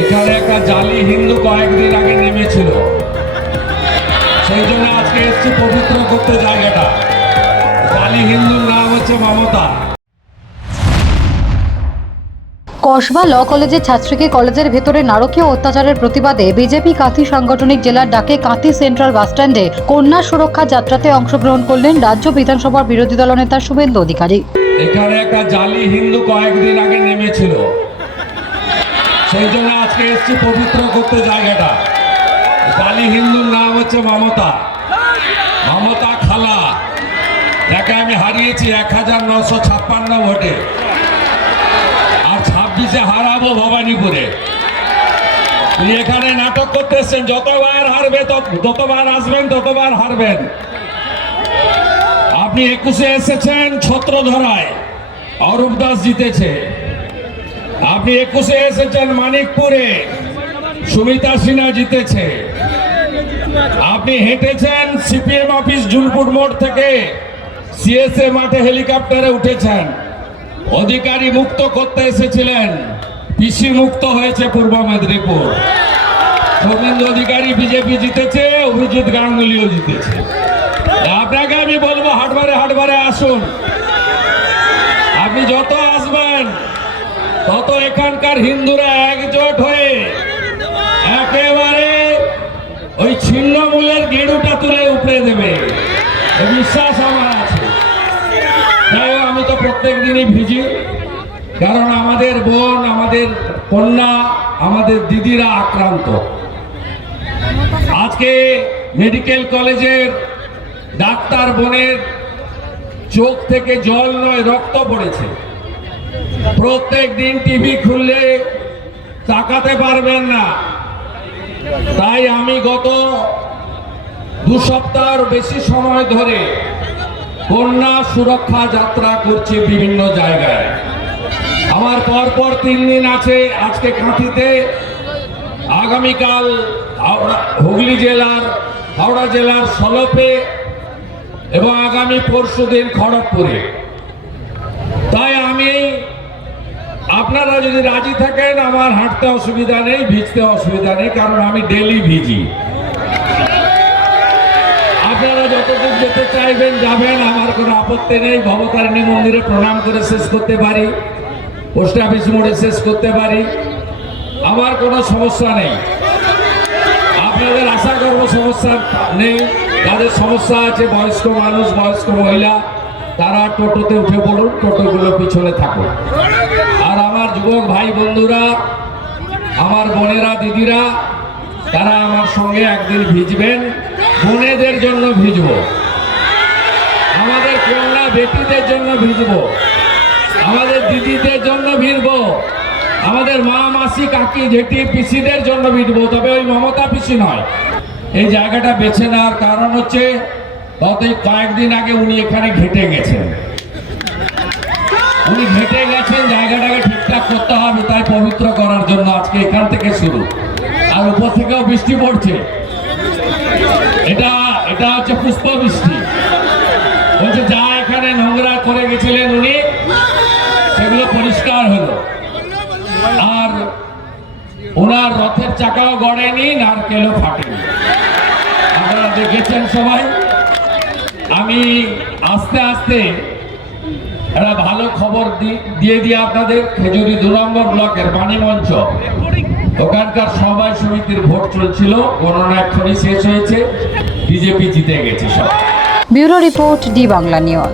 এখানে একটা জালি হিন্দু কয়েকদিন আগে নেমেছিল, সেই জন্য আজকে এসছি পবিত্র করতে জায়গাটা। জালি হিন্দুর নাম হচ্ছে মমতা। কসবা ল কলেজের ছাত্রীকে কলেজের ভেতরে নারকীয় অত্যাচারের প্রতিবাদে বিজেপি কাঁথি সাংগঠনিক জেলার ডাকে কাঁথি সেন্ট্রাল বাসস্ট্যান্ডে কন্যা সুরক্ষা যাত্রাতে অংশগ্রহণ করলেন রাজ্য বিধানসভার বিরোধী দলনেতা শুভেন্দু অধিকারী। এখানে একটা জালি হিন্দু কয়েকদিন আগে নেমেছিল, সেই জন্য আজকে এসছি পবিত্র করতে জায়গাটা। জালি হিন্দুর নাম হচ্ছে মমতা। মমতা খালা, যাকে আমি হারিয়েছি 1956 ভোটে, আর 26-এ হারাবো ভবানীপুরে। এখানে নাটক করতে এসছেন, যতবার হারবে যতবার আসবেন ততবার হারবেন। আপনি 21-এ এসেছেন ছত্রধরায়, অরূপ দাস জিতেছে। আপনি 21-এ এসেছেন মানিকপুরে, সুমিতা সিনহা জিতেছে। আপনি হেঁটেছেন সিপিএম অফিস জুলপুর মোড় থেকে সিএসএ মাঠে হেলিকপ্টারে উঠেছেন। অধিকারী মুক্ত করতে এসেছিলেন, পিসি মুক্ত হয়েছে পূর্ব মেদিনীপুর। শুভেন্দু অধিকারী বিজেপি জিতেছে, অভিজিৎ গাঙ্গুলিও জিতেছে। আপনাকে আমি বলবো হাটবারে আসুন। আপনি যত আসবেন তত এখানকার হিন্দুরা একজোট হয়ে একেবারে ওই ছিন্নমূলের গেড়ুটা তুলে উপড়ে দেবে, বিশ্বাস আমার আছে। তাই আমি তো প্রত্যেক দিনই ভিজি, কারণ আমাদের বোন, আমাদের কন্যা, আমাদের দিদিরা আক্রান্ত। আজকে মেডিকেল কলেজের ডাক্তার বোনের চোখ থেকে জল নয় রক্ত পড়েছে। প্রত্যেক দিন টিভি খুললে তাকাতে পারবেন না। তাই আমি গত 2 সপ্তাহের বেশি সময় ধরে কন্যা সুরক্ষা যাত্রা করছি বিভিন্ন জায়গায়। আমার পরপর 3 দিন আছে, আজকে কাঁথিতে, আগামীকাল হুগলি জেলার হাওড়া জেলার সলপে এবং আগামী পরশুদিন খড়গপুরে। তাই আমি, আপনারা যদি রাজি থাকেন, আমার হাঁটতে অসুবিধা নেই, ভিজতে অসুবিধা নেই, কারণ আমি ডেলি ভিজি। আপনারা যতদূর যেতে চাইবেন যাবেন, আমার কোনো আপত্তি নেই। ভবতারিণী মন্দিরে প্রণাম করে শেষ করতে পারি, পোস্ট অফিস মোড়ে শেষ করতে পারি, আমার কোনো সমস্যা নেই। আপনাদের আশা করবো সমস্যা নেই। যাদের সমস্যা আছে, বয়স্ক মানুষ, বয়স্ক মহিলা, তারা টোটোতে উঠে পড়ুন, টোটোগুলো পিছনে থাকুন। আর আমার যুবক ভাই বন্ধুরা, আমার বোনেরা, দিদিরা, তারা আমার সঙ্গে একদিন ভিজবেন। বোনেদের জন্য ভিজবো, আমাদের কন্যা বেটিদের জন্য ভিজবো, আমাদের দিদিদের জন্য ভিজবো, আমাদের মা, মাসি, কাকি, জেঠি, পিসিদের জন্য ভিজবো। তবে ওই মমতা পিসি নয়। এই জায়গাটা বেছে নেওয়ার কারণ হচ্ছে, গত কয়েকদিন আগে উনি এখানে ঘেটে গেছেন। উনি ঘেটে গেছেন, জায়গাটাকে ঠিকঠাক করতে হবে, তাই পবিত্র করার জন্য আজকে এখান থেকে শুরু। আর উপর থেকেও বৃষ্টি পড়ছে, এটা হচ্ছে পুষ্প বৃষ্টি। বলছে যা এখানে নোংরা করে গেছিলেন উনি, সেগুলো পরিষ্কার হলো। আর ওনার রথের চাকাও গড়েনি, নারকেলও ফাটেনি। আপনারা দেখেছেন সবাই। আমি আস্তে আস্তে একটা ভালো খবর দিয়ে আপনাদের। খেজুরি 2 নম্বর ব্লকের বাণীমঞ্চ, ওখানকার সবাই সমিতির ভোট চলছিল, গণনা এক্ষুনি শেষ হয়েছে, বিজেপি জিতে গেছে সব। Bureau report, D Bangla news.